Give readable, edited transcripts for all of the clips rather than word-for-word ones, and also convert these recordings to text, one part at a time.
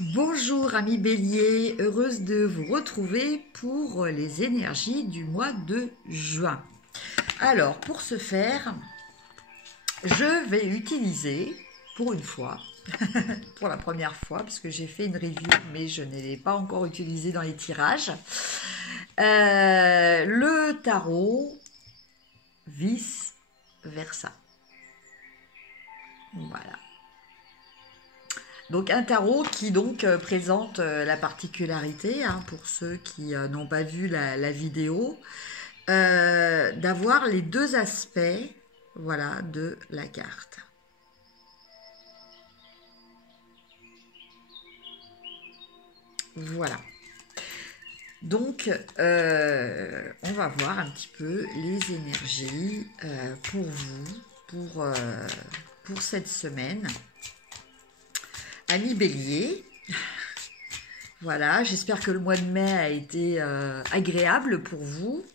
Bonjour amis Bélier, heureuse de vous retrouver pour les énergies du mois de juin. Alors pour ce faire, je vais utiliser pour une fois, pour la première fois, parce que j'ai fait une review mais je ne l'ai pas encore utilisé dans les tirages, le tarot vice versa. Voilà. Donc un tarot qui donc présente la particularité, pour ceux qui n'ont pas vu la vidéo, d'avoir les deux aspects, voilà, de la carte. Voilà. Donc on va voir un petit peu les énergies pour vous, pour cette semaine. Amis Bélier, voilà, j'espère que le mois de mai a été agréable pour vous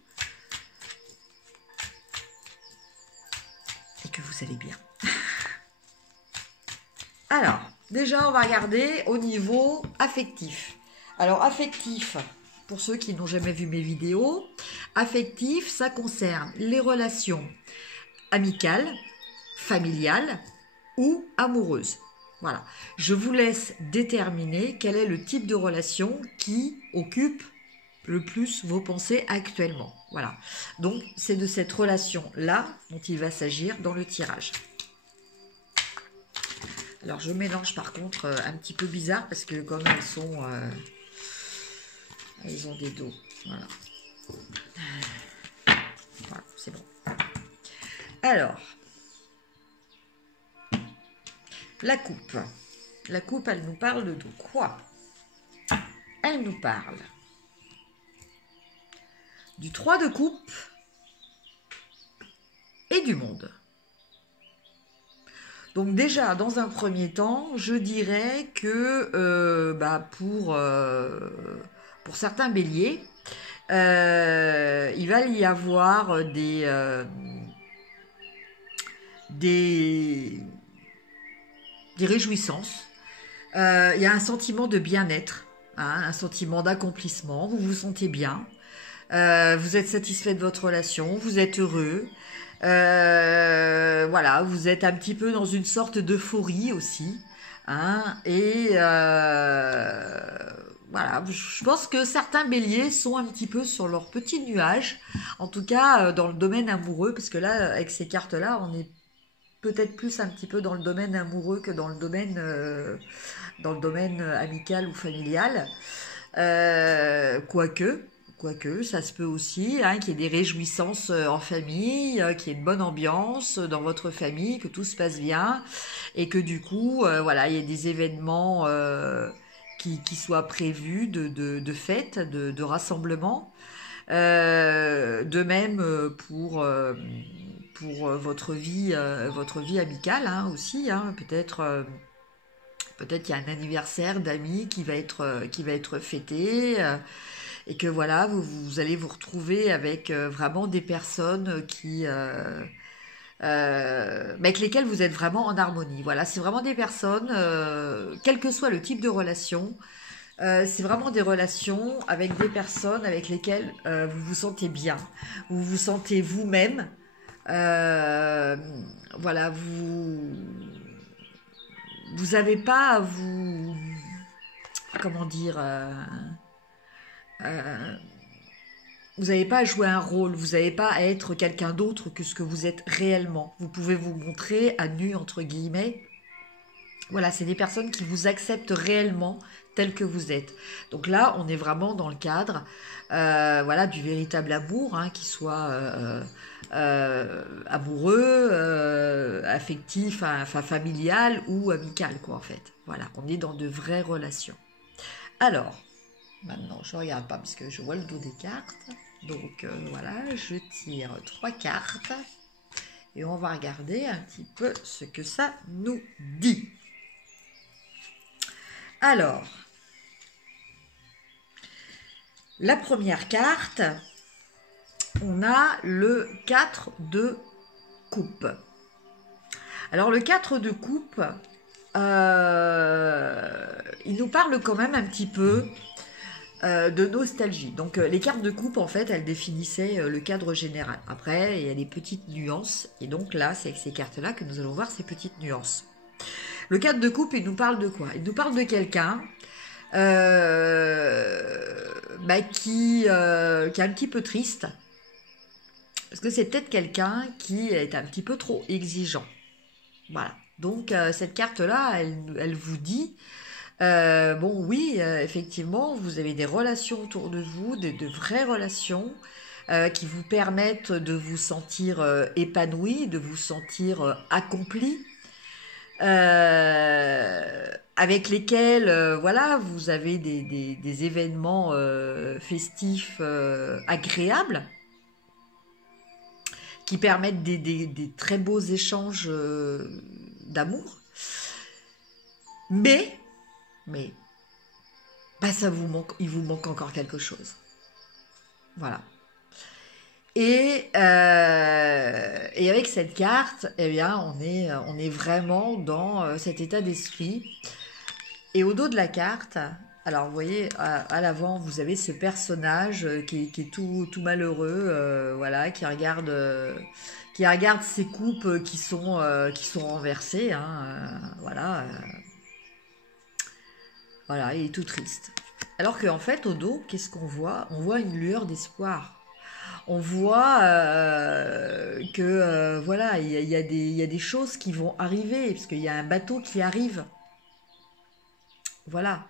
et que vous allez bien. Alors, déjà, on va regarder au niveau affectif. Alors, affectif, pour ceux qui n'ont jamais vu mes vidéos, affectif, ça concerne les relations amicales, familiales ou amoureuses. Voilà, je vous laisse déterminer quel est le type de relation qui occupe le plus vos pensées actuellement. Voilà, donc c'est de cette relation-là dont il va s'agir dans le tirage. Alors je mélange par contre un petit peu bizarre parce que comme elles sont... elles ont des dos, voilà. Voilà, c'est bon. Alors... la coupe. La coupe, elle nous parle de quoi? Elle nous parle du 3 de coupe et du monde. Donc déjà, dans un premier temps, je dirais que pour certains béliers, il va y avoir des réjouissances. Il y a un sentiment de bien-être, un sentiment d'accomplissement. Vous vous sentez bien. Vous êtes satisfait de votre relation. Vous êtes heureux. Voilà, vous êtes un petit peu dans une sorte d'euphorie aussi. Et voilà, je pense que certains béliers sont un petit peu sur leur petit nuage. En tout cas, dans le domaine amoureux. Parce que là, avec ces cartes-là, on est peut-être plus un petit peu dans le domaine amoureux que dans le domaine amical ou familial. Quoique, ça se peut aussi, qu'il y ait des réjouissances en famille, qu'il y ait une bonne ambiance dans votre famille, que tout se passe bien, et que du coup, voilà, il y ait des événements qui soient prévus de fêtes, de rassemblements. De même pour votre vie amicale aussi, peut-être qu'il y a un anniversaire d'amis qui va être fêté, et que voilà, vous allez vous retrouver avec vraiment des personnes avec lesquelles vous êtes vraiment en harmonie. Voilà, c'est vraiment des personnes, quel que soit le type de relation, c'est vraiment des relations avec des personnes avec lesquelles vous vous sentez bien, vous vous sentez vous-même. Voilà, vous n'avez pas à vous... comment dire... vous n'avez pas à jouer un rôle, vous n'avez pas à être quelqu'un d'autre que ce que vous êtes réellement. Vous pouvez vous montrer à nu, entre guillemets. Voilà, c'est des personnes qui vous acceptent réellement tel que vous êtes. Donc là, on est vraiment dans le cadre voilà, du véritable amour, qu'il soit amoureux, affectif, enfin familial ou amical, quoi, en fait. Voilà, on est dans de vraies relations. Alors, maintenant, je ne regarde pas parce que je vois le dos des cartes. Donc voilà, je tire 3 cartes et on va regarder un petit peu ce que ça nous dit. Alors, la première carte, on a le 4 de coupe. Alors le 4 de coupe, il nous parle quand même un petit peu de nostalgie. Donc les cartes de coupe, en fait, elles définissaient le cadre général. Après, il y a des petites nuances. Et donc là, c'est avec ces cartes-là que nous allons voir ces petites nuances. Le cadre de coupe, il nous parle de quoi? Il nous parle de quelqu'un qui est un petit peu triste. Parce que c'est peut-être quelqu'un qui est un petit peu trop exigeant. Voilà. Donc cette carte-là, elle vous dit, bon oui, effectivement, vous avez des relations autour de vous, de vraies relations qui vous permettent de vous sentir épanoui, de vous sentir accompli, avec lesquels, voilà, vous avez des événements festifs agréables qui permettent des très beaux échanges d'amour. Mais, ça vous manque, il vous manque encore quelque chose. Voilà. Et avec cette carte, eh bien, on est vraiment dans cet état d'esprit. Et au dos de la carte, alors vous voyez, à l'avant, vous avez ce personnage qui est tout malheureux, voilà, qui regarde ces coupes qui sont renversées, hein, voilà, voilà, il est tout triste. Alors qu'en fait, au dos, qu'est-ce qu'on voit? On voit une lueur d'espoir. On voit que voilà, il y a des choses qui vont arriver, parce qu'il y a un bateau qui arrive. Voilà.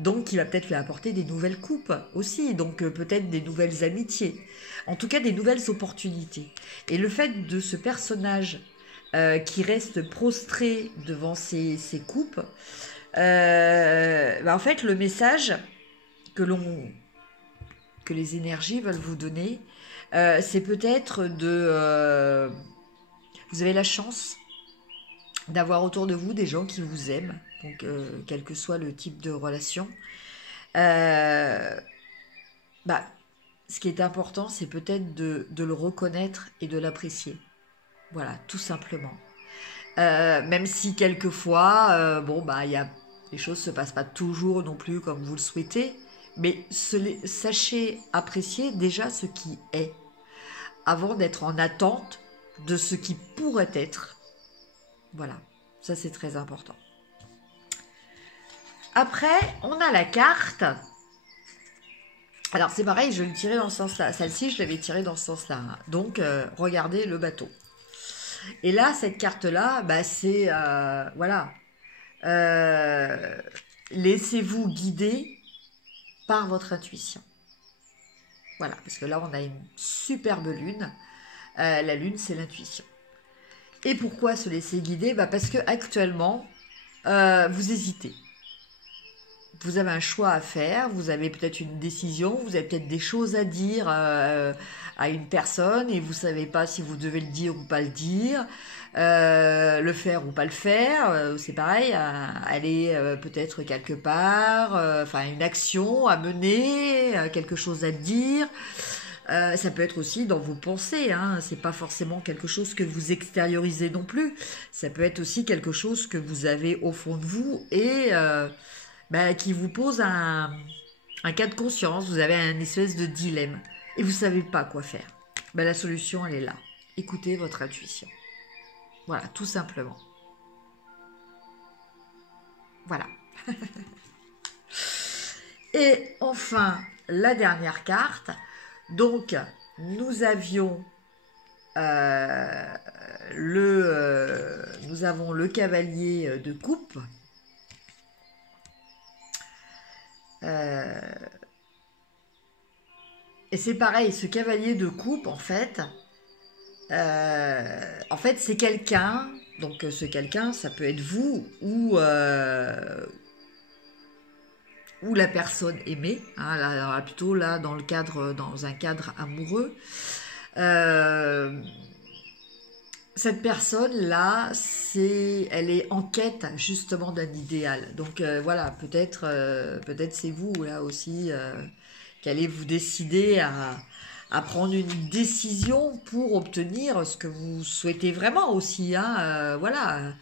Donc, il va peut-être lui apporter des nouvelles coupes aussi, donc peut-être des nouvelles amitiés. En tout cas, des nouvelles opportunités. Et le fait de ce personnage qui reste prostré devant ces coupes, en fait, le message que les énergies veulent vous donner, c'est peut-être vous avez la chance d'avoir autour de vous des gens qui vous aiment, donc quel que soit le type de relation. Ce qui est important, c'est peut-être de le reconnaître et de l'apprécier. Voilà, tout simplement. Même si quelquefois, les choses se passent pas toujours non plus comme vous le souhaitez, mais sachez apprécier déjà ce qui est, avant d'être en attente de ce qui pourrait être. Voilà, ça c'est très important. Après, on a la carte. Alors c'est pareil, je vais le tirer dans ce sens-là. Celle-ci, je l'avais tirée dans ce sens-là. Donc, regardez le bateau. Et là, cette carte-là, c'est... voilà. Laissez-vous guider par votre intuition. Voilà, parce que là, on a une superbe lune. La lune, c'est l'intuition. Et pourquoi se laisser guider? Parce que actuellement, vous hésitez. Vous avez un choix à faire, vous avez peut-être une décision, vous avez peut-être des choses à dire à une personne et vous ne savez pas si vous devez le dire ou pas le dire, le faire ou pas le faire, c'est pareil, aller peut-être quelque part, une action à mener, quelque chose à dire. Ça peut être aussi dans vos pensées, hein. C'est pas forcément quelque chose que vous extériorisez non plus, ça peut être aussi quelque chose que vous avez au fond de vous et qui vous pose un cas de conscience, vous avez un espèce de dilemme et vous savez pas quoi faire. La solution, elle est là. Écoutez votre intuition. Voilà, tout simplement. Voilà. Et enfin, la dernière carte. Donc, nous avions nous avons le cavalier de coupe. Et c'est pareil, ce cavalier de coupe, en fait, c'est quelqu'un. Donc, ce quelqu'un, ça peut être vous ou la personne aimée. Hein, là, plutôt là, dans un cadre amoureux. Cette personne-là, elle est en quête justement d'un idéal. Donc voilà, peut-être c'est vous là aussi qui allez vous décider à prendre une décision pour obtenir ce que vous souhaitez vraiment aussi. Hein, voilà,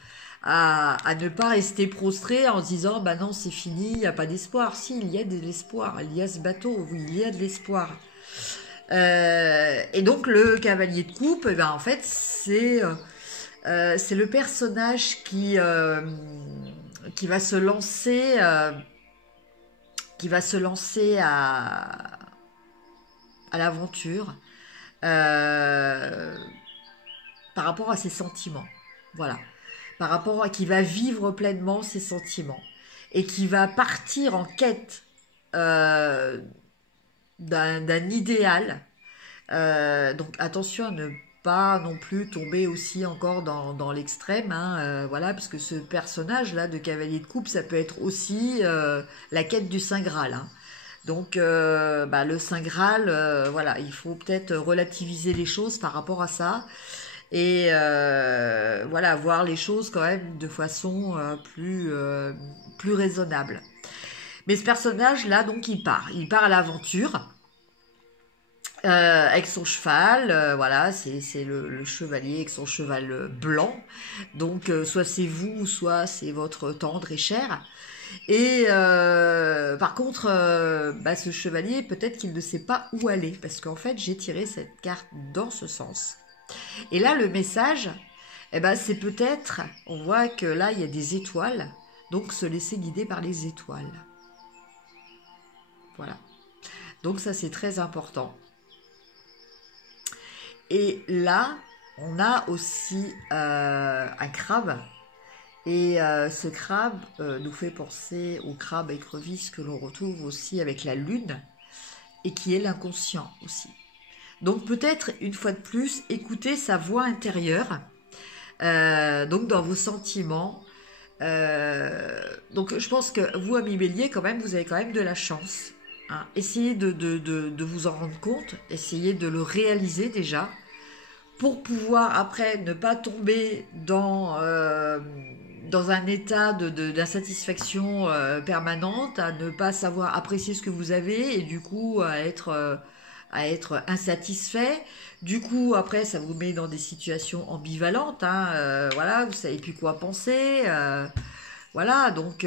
à ne pas rester prostré en se disant bah non c'est fini, il n'y a pas d'espoir. Si, il y a de l'espoir, il y a ce bateau, oui, il y a de l'espoir. Et donc le cavalier de coupe, eh ben, en fait c'est le personnage qui va se lancer à l'aventure euh, par rapport à ses sentiments. Voilà. Par rapport à qui va vivre pleinement ses sentiments et qui va partir en quête euh, d'un idéal. Donc attention à ne pas non plus tomber aussi encore dans l'extrême, hein, voilà, parce que ce personnage-là de cavalier de coupe, ça peut être aussi la quête du Saint Graal. Hein. Donc bah, le Saint Graal, voilà, il faut peut-être relativiser les choses par rapport à ça et voilà, voir les choses quand même de façon plus raisonnable. Mais ce personnage-là, donc, il part à l'aventure avec son cheval, voilà, c'est le chevalier avec son cheval blanc. Donc, soit c'est vous, soit c'est votre tendre et cher. Et par contre, bah, ce chevalier, peut-être qu'il ne sait pas où aller, parce qu'en fait, j'ai tiré cette carte dans ce sens. Et là, le message, eh ben, c'est peut-être, on voit que là, il y a des étoiles, donc se laisser guider par les étoiles. Voilà. Donc ça, c'est très important. Et là, on a aussi un crabe. Et ce crabe nous fait penser au crabe écrevisse que l'on retrouve aussi avec la lune et qui est l'inconscient aussi. Donc peut-être, une fois de plus, écouter sa voix intérieure, donc dans vos sentiments. Donc je pense que vous, amis Bélier, quand même, vous avez quand même de la chance. Hein. Essayez de vous en rendre compte, essayez de le réaliser déjà, pour pouvoir après ne pas tomber dans un état d'insatisfaction permanente, à ne pas savoir apprécier ce que vous avez et du coup à être insatisfait. Du coup, après, ça vous met dans des situations ambivalentes. Hein, voilà, vous savez plus quoi penser. Voilà, donc,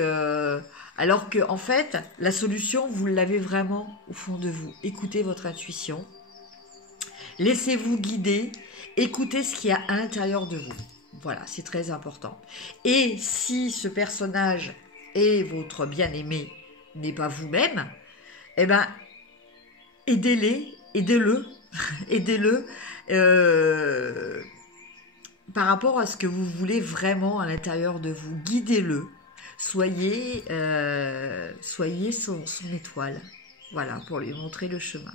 alors que en fait, la solution, vous l'avez vraiment au fond de vous. Écoutez votre intuition. Laissez-vous guider. Écoutez ce qu'il y a à l'intérieur de vous. Voilà, c'est très important. Et si ce personnage est votre bien-aimé, n'est pas vous-même, eh ben, aidez-le, aidez-le par rapport à ce que vous voulez vraiment à l'intérieur de vous. Guidez-le, soyez son étoile, voilà, pour lui montrer le chemin.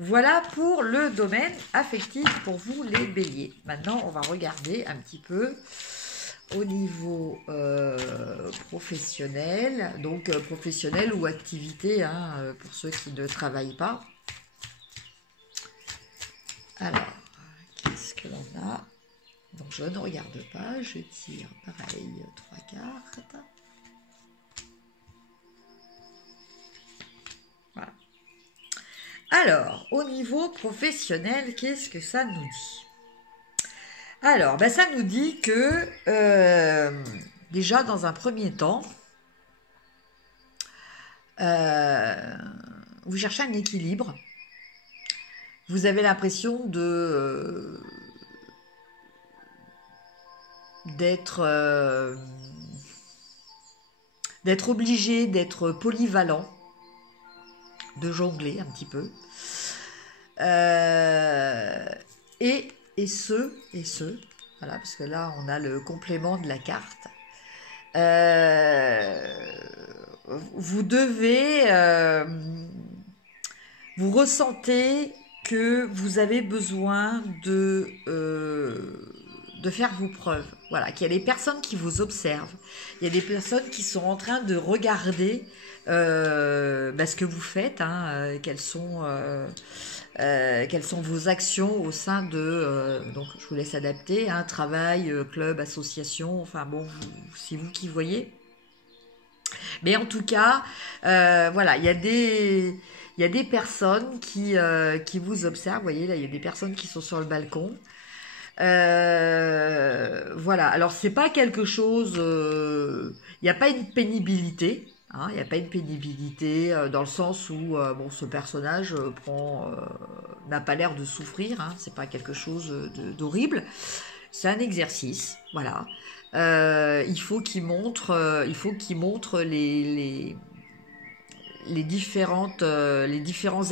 Voilà pour le domaine affectif pour vous les béliers. Maintenant, on va regarder un petit peu au niveau professionnel, donc professionnel ou activité, hein, pour ceux qui ne travaillent pas. Alors, qu'est-ce que l'on a? Donc, je ne regarde pas, je tire pareil 3 cartes. Voilà. Alors, au niveau professionnel, qu'est-ce que ça nous dit? Alors, ben, ça nous dit que, déjà, dans un premier temps, vous cherchez un équilibre. Vous avez l'impression d'être obligé, d'être polyvalent, de jongler un petit peu. Et ce, voilà, parce que là, on a le complément de la carte. Vous devez, vous ressentez que vous avez besoin de faire vos preuves. Voilà, qu'il y a des personnes qui vous observent. Il y a des personnes qui sont en train de regarder ce que vous faites, hein, quelles sont vos actions au sein de... donc, je vous laisse adapter, hein, travail, club, association, enfin bon, c'est vous qui voyez. Mais en tout cas, voilà, il y a des personnes qui vous observent. Vous voyez, là, il y a des personnes qui sont sur le balcon. Voilà, alors c'est pas quelque chose, il n'y a pas une pénibilité, hein, il n'y a pas une pénibilité dans le sens où bon, ce personnage n'a pas l'air de souffrir, hein, c'est pas quelque chose d'horrible, c'est un exercice, voilà. Il faut qu'il montre les différents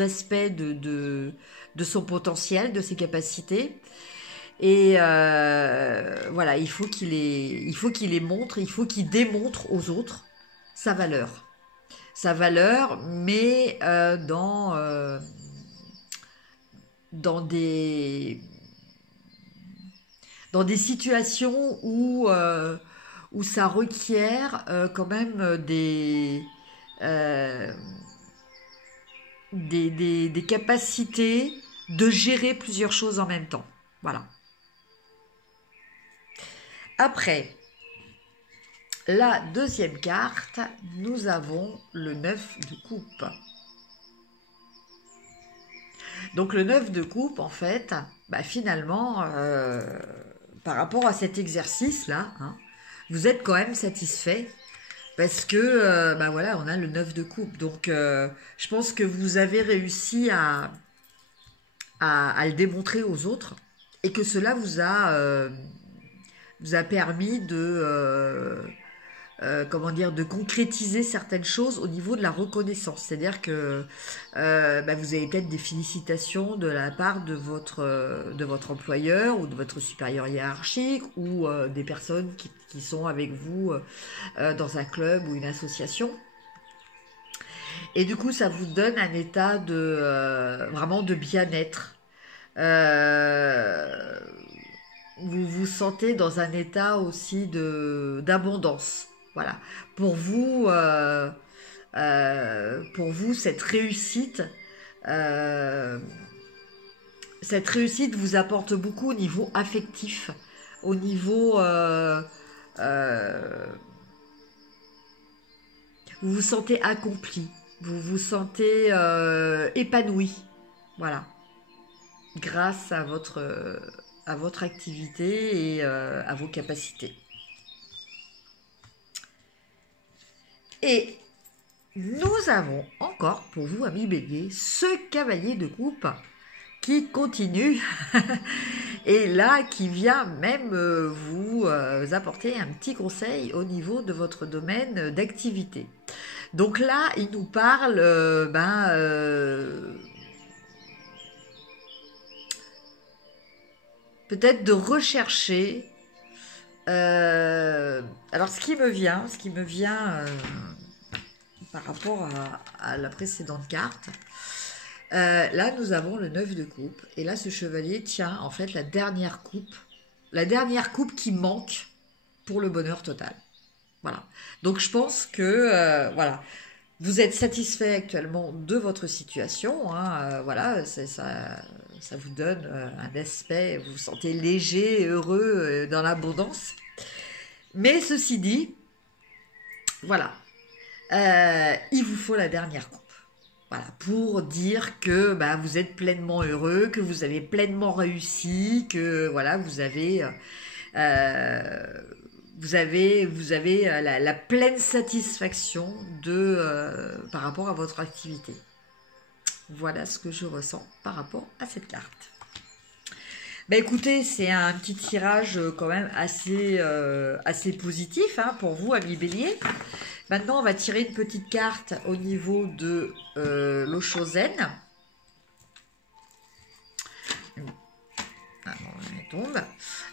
aspects de son potentiel, de ses capacités. Et voilà, il faut qu'il les montre, il faut qu'il démontre aux autres sa valeur. Sa valeur, mais dans dans des situations où ça requiert quand même euh, des capacités de gérer plusieurs choses en même temps. Voilà. Après, la deuxième carte, nous avons le 9 de coupe. Donc le 9 de coupe, en fait, bah, finalement, par rapport à cet exercice-là, hein, vous êtes quand même satisfait parce que, bah voilà, on a le 9 de coupe. Donc je pense que vous avez réussi à le démontrer aux autres et que cela vous a permis comment dire, de concrétiser certaines choses au niveau de la reconnaissance. C'est-à-dire que bah, vous avez peut-être des félicitations de la part de votre employeur ou de votre supérieur hiérarchique ou des personnes qui sont avec vous dans un club ou une association. Et du coup, ça vous donne un état de vraiment de bien-être. Euh, vous vous sentez dans un état aussi de d'abondance. Voilà. Pour vous, euh, cette réussite vous apporte beaucoup au niveau affectif, au niveau, euh, vous vous sentez accompli, vous vous sentez épanoui, voilà, grâce à votre activité et à vos capacités. Et nous avons encore pour vous, amis bélier, ce cavalier de coupe qui continue et là qui vient même vous apporter un petit conseil au niveau de votre domaine d'activité. Donc là, il nous parle peut-être de rechercher. Alors ce qui me vient par rapport à la précédente carte, là nous avons le 9 de coupe et là ce chevalier tient en fait la dernière coupe qui manque pour le bonheur total. Voilà. Donc je pense que voilà, vous êtes satisfait actuellement de votre situation, hein, voilà, ça vous donne un aspect, vous vous sentez léger et heureux dans l'abondance. Mais ceci dit, voilà, il vous faut la dernière coupe. Voilà, pour dire que bah, vous êtes pleinement heureux, que vous avez pleinement réussi, que voilà, euh, vous avez la pleine satisfaction par rapport à votre activité. Voilà ce que je ressens par rapport à cette carte. Bah écoutez, c'est un petit tirage quand même assez positif hein, pour vous, amis bélier. Maintenant, on va tirer une petite carte au niveau de l'Oshozen. On tombe.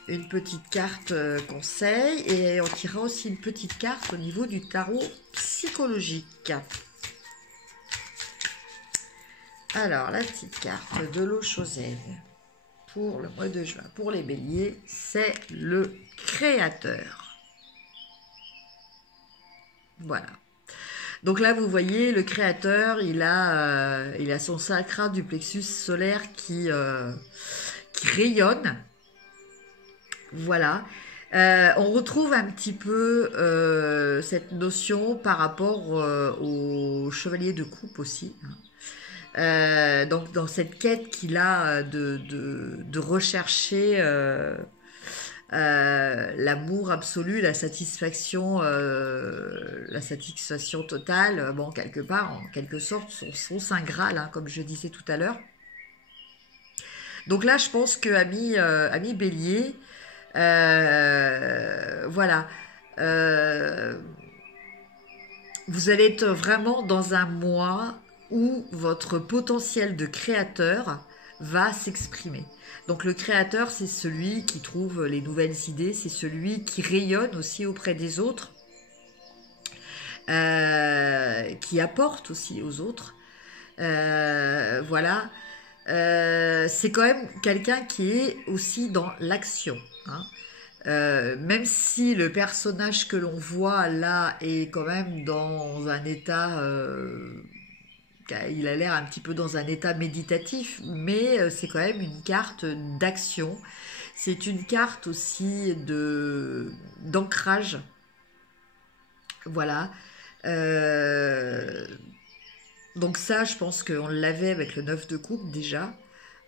Une petite carte conseil et on tirera aussi une petite carte au niveau du tarot psychologique. Alors, la petite carte de l'Oshozen pour le mois de juin, pour les béliers, c'est le créateur. Voilà. Donc là, vous voyez, le créateur, il a son chakra du plexus solaire qui rayonne. Voilà. On retrouve un petit peu cette notion par rapport au chevalier de coupe aussi. Hein. Donc dans cette quête qu'il a de rechercher l'amour absolu, la satisfaction totale, bon quelque part, en quelque sorte, son saint Graal, hein, comme je disais tout à l'heure. Donc là, je pense que ami Bélier, voilà, vous allez être vraiment dans un mois où votre potentiel de créateur va s'exprimer. Donc le créateur, c'est celui qui trouve les nouvelles idées, c'est celui qui rayonne aussi auprès des autres, qui apporte aussi aux autres. Voilà. C'est quand même quelqu'un qui est aussi dans l'action, hein. Même si le personnage que l'on voit là est quand même dans un état, il a l'air un petit peu dans un état méditatif, mais c'est quand même une carte d'action. C'est une carte aussi d'ancrage. Voilà. Donc ça, je pense qu'on l'avait avec le 9 de coupe déjà,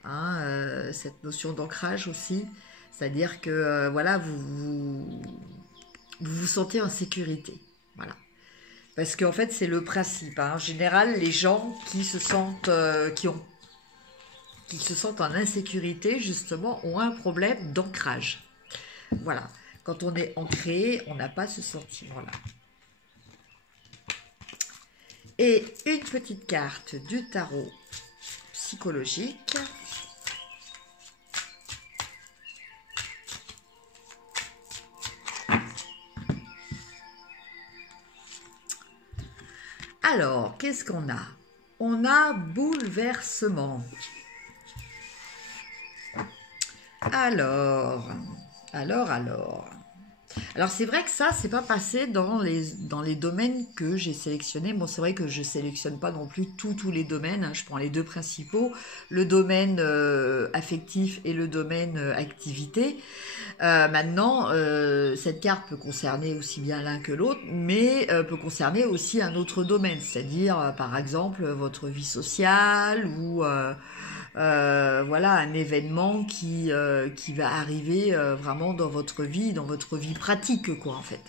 hein, cette notion d'ancrage aussi. C'est-à-dire que voilà, vous sentez en sécurité. Voilà. Parce qu'en fait, c'est le principe, hein. En général, les gens qui se sentent, qui se sentent en insécurité, justement, ont un problème d'ancrage. Voilà. Quand on est ancré, on n'a pas ce sentiment-là. Et une petite carte du tarot psychologique. Alors, qu'est-ce qu'on a? On a bouleversement. Alors. Alors c'est vrai que ça, c'est pas passé dans les domaines que j'ai sélectionnés. Bon, c'est vrai que je sélectionne pas non plus tous les domaines, hein. Je prends les deux principaux, le domaine affectif et le domaine activité. Maintenant, cette carte peut concerner aussi bien l'un que l'autre, mais peut concerner aussi un autre domaine, c'est-à-dire par exemple votre vie sociale ou voilà, un événement qui va arriver vraiment dans votre vie pratique, quoi, en fait.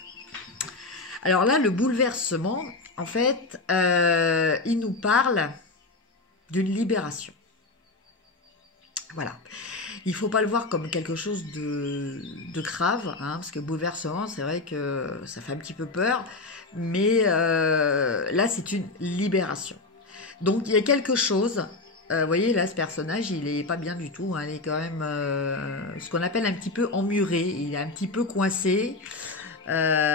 Alors là, le bouleversement, en fait, il nous parle d'une libération. Voilà. Il ne faut pas le voir comme quelque chose de grave, hein, parce que bouleversement, c'est vrai que ça fait un petit peu peur, mais là, c'est une libération. Donc, il y a quelque chose. Vous voyez, là, ce personnage, il est pas bien du tout, hein, il est quand même ce qu'on appelle un petit peu emmuré, il est un petit peu coincé. Voilà,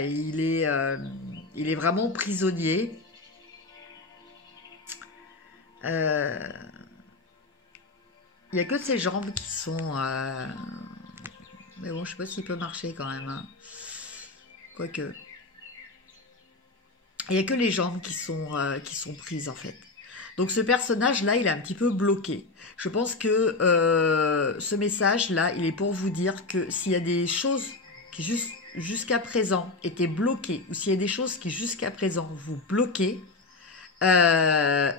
il est vraiment prisonnier. Il n'y a que ses jambes qui sont... Mais bon, je sais pas s'il peut marcher quand même, hein. Quoique... Il n'y a que les jambes qui sont prises, en fait. Donc ce personnage-là, il est un petit peu bloqué. Je pense que ce message-là, il est pour vous dire que s'il y a des choses qui jusqu'à présent étaient bloquées, ou s'il y a des choses qui jusqu'à présent vous bloquez, ces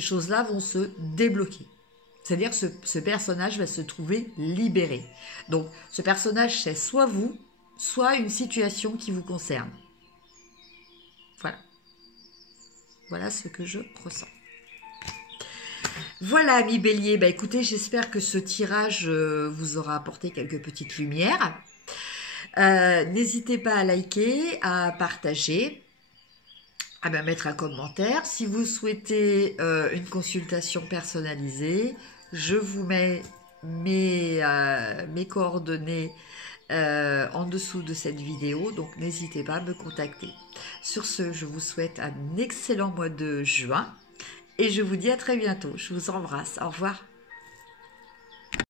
choses-là vont se débloquer. C'est-à-dire que ce personnage va se trouver libéré. Donc ce personnage, c'est soit vous, soit une situation qui vous concerne. Voilà. Voilà ce que je ressens. Voilà, amis Bélier. Bah, écoutez, j'espère que ce tirage vous aura apporté quelques petites lumières. N'hésitez pas à liker, à partager, à mettre un commentaire. Si vous souhaitez une consultation personnalisée, je vous mets mes coordonnées en dessous de cette vidéo, donc n'hésitez pas à me contacter. Sur ce, je vous souhaite un excellent mois de juin et je vous dis à très bientôt. Je vous embrasse. Au revoir.